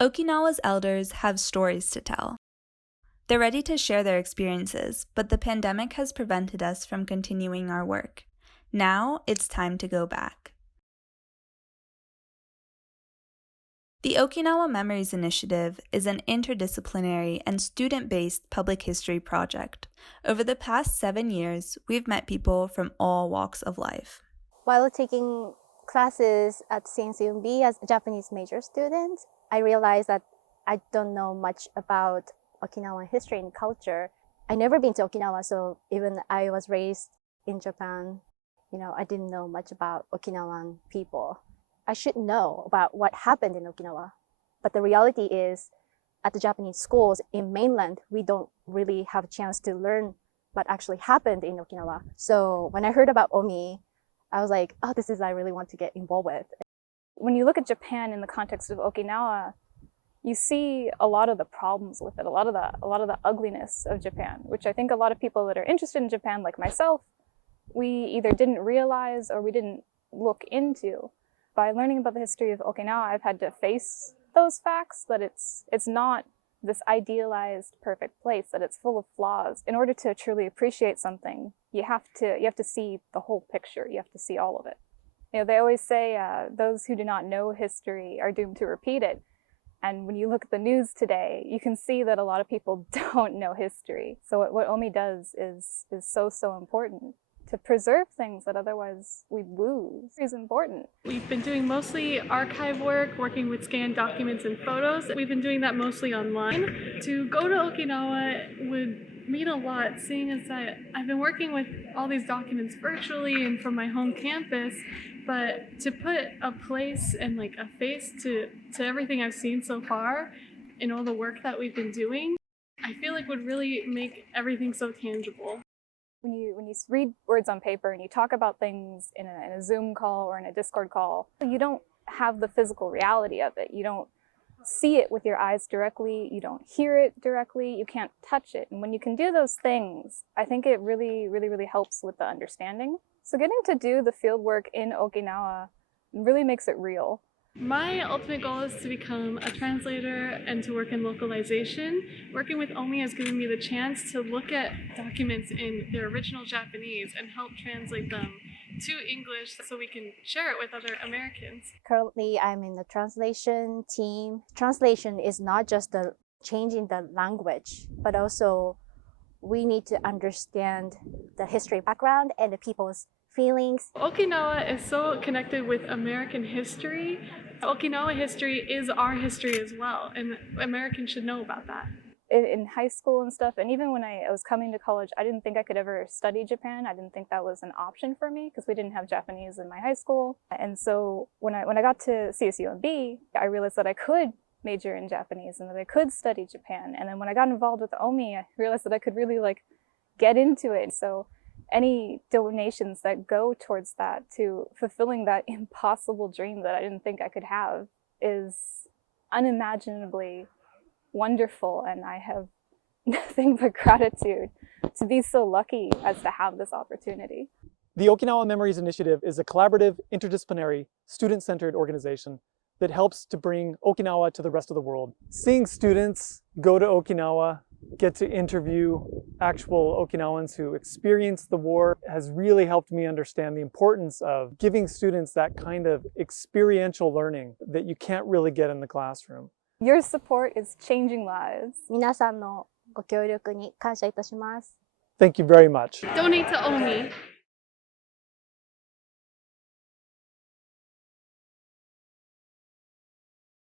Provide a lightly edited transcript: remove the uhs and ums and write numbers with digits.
Okinawa's elders have stories to tell. They're ready to share their experiences, but the pandemic has prevented us from continuing our work. Now it's time to go back. The Okinawa Memories Initiative is an interdisciplinary and student-based public history project. Over the past 7 years, we've met people from all walks of life. While taking classes at CSUMB as a Japanese major student, I realized that I don't know much about Okinawan history and culture. I never been to Okinawa, so even I was raised in Japan, I didn't know much about Okinawan people. I should know about what happened in Okinawa. But the reality is, at the Japanese schools in mainland, we don't really have a chance to learn what actually happened in Okinawa. So when I heard about Omi, I was like, oh, this is I really want to get involved with. When you look at Japan in the context of Okinawa, you see a lot of the problems with it, a lot of the ugliness of Japan, which I think a lot of people that are interested in Japan, like myself, we either didn't realize or we didn't look into. By learning about the history of Okinawa, I've had to face those facts, that it's not this idealized perfect place, that it's full of flaws. In order to truly appreciate something, you have to see the whole picture. You have to see all of it. They always say those who do not know history are doomed to repeat it. And when you look at the news today, you can see that a lot of people don't know history. So what OMI does is so important. To preserve things that otherwise we'd lose is important. We've been doing mostly archive work, working with scanned documents and photos. We've been doing that mostly online. To go to Okinawa would mean a lot, seeing as I've been working with all these documents virtually and from my home campus, but to put a place and like a face to everything I've seen so far and all the work that we've been doing, I feel like would really make everything so tangible. When you read words on paper and you talk about things in a Zoom call or in a Discord call, you don't have the physical reality of it. You don't see it with your eyes directly. You don't hear it directly. You can't touch it. And when you can do those things, I think it really helps with the understanding. So getting to do the field work in Okinawa really makes it real. My ultimate goal is to become a translator and to work in localization. Working with OMI has given me the chance to look at documents in their original Japanese and help translate them to English so we can share it with other Americans. Currently, I'm in the translation team. Translation is not just the changing the language, but also we need to understand the history background and the people's feelings. Okinawa is so connected with American history. Okinawa history is our history as well, and Americans should know about that. In high school and stuff, and even when I was coming to college, I didn't think I could ever study Japan. I didn't think that was an option for me because we didn't have Japanese in my high school. And so when I got to CSUMB, I realized that I could major in Japanese and that I could study Japan. And then when I got involved with OMI, I realized that I could really get into it. So any donations that go towards that, to fulfilling that impossible dream that I didn't think I could have, is unimaginably wonderful, and I have nothing but gratitude to be so lucky as to have this opportunity. The Okinawa Memories Initiative is a collaborative, interdisciplinary, student-centered organization that helps to bring Okinawa to the rest of the world. Seeing students go to Okinawa, get to interview actual Okinawans who experienced the war, has really helped me understand the importance of giving students that kind of experiential learning that you can't really get in the classroom. Your support is changing lives. 皆さんのご協力に感謝いたします。 Thank you very much. Donate to OMI.